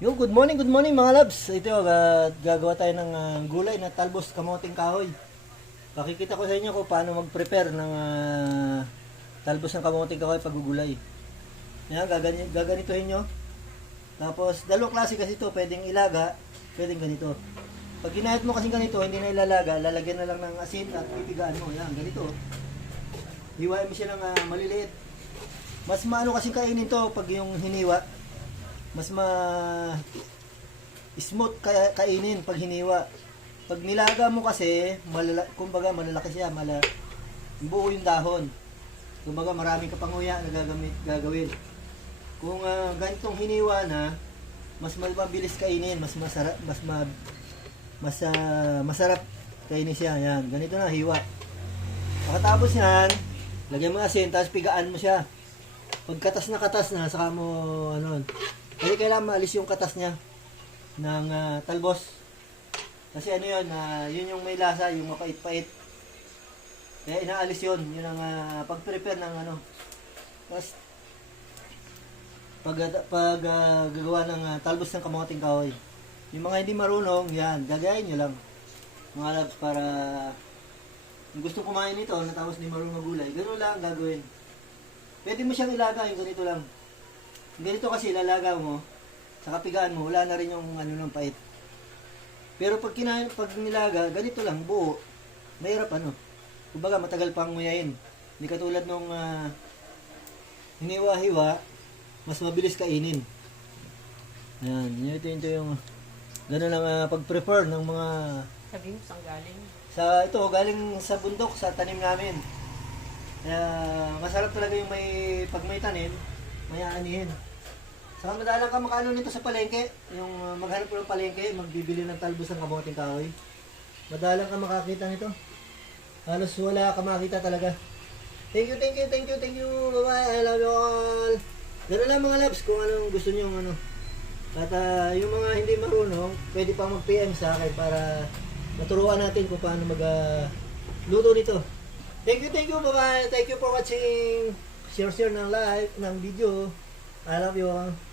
Yo, good morning, good morning mga labs. Ito, uh, gagawa tayo ng ah, gulay na talbos kamoting kahoy. Pakikita ko sa inyo kung paano mag-prepare ng ah, talbos ng kamoting kahoy pag gugulay. Yan, gagani, gaganituhin nyo. Tapos, dalawang klase kasi ito, pwedeng ilaga, pwedeng ganito. Pag ginayat mo kasi ganito, hindi na ilalaga, lalagyan na lang ng asin at pipigaan mo. Yan, ganito. Hiwain mo siya ng ah, maliliit. Mas maano kasi kainin to pag yung hiniwa mas ma smooth kaya kainin pag hiniwa. Pag nilaga mo kasi, malala, kumbaga malalaki siya, mala, buo yung dahon. Kumbaga maraming kapanguya na gagamit, gagawin. Kung ah, ganitong hiniwa na, mas mabilis kainin, mas masarap, mas ma, mas ah, masarap kainin siya. Yan, ganito na, hiwa. Pagkatapos yan, lagyan mo asin, tapos pigaan mo siya. Pag katas na katas na, saka mo, ano, kasi kailangan maalis yung katas niya ng ah, talbos. Kasi ano yun, ah, yun yung may lasa, yung mapait-pait. Kaya inaalis yun, yun ang ah, pag-prepare ng ano. Tapos, pag, pag ah, gagawa ng ah, talbos ng kamoting kahoy. Yung mga hindi marunong, yan, gagayin nyo lang. Mga labs para kung gusto kumain nito, na tapos hindi marunong magulay, gano'n lang gagawin. Pwede mo siyang ilaga, yung ganito lang. Ganito kasi lalaga mo, sa kapigaan mo, wala na rin yung ano ng pait. Pero pag kinain, pag nilaga, ganito lang, buo. Mahirap ano. Kumbaga matagal pang nguyain. Hindi katulad nung ah, hiniwa-hiwa, mas mabilis kainin. Yan, ito, ito yung gano'n lang ah, pag-prepare ng mga Sabi mo, saan galing? sa ito galing sa bundok sa tanim namin. Kaya masarap talaga yung may pag may tanim, may aanihin. Saka madalang ka makaano nito sa palengke, yung uh, maghanap ko ng palengke, magbibili ng talbos ng kamoting kahoy. Madalang ka makakita nito. Halos wala ka makita talaga. Thank you, thank you, thank you, thank you. Bye-bye. I love you all. Ganun lang mga loves kung anong gusto niyo ano. At ah, yung mga hindi marunong, pwede pang mag-PM sa akin para maturuan natin kung paano mag luto nito. Thank you, thank you, bye-bye. Thank you for watching. Share, share ng live, ng video. I love you all.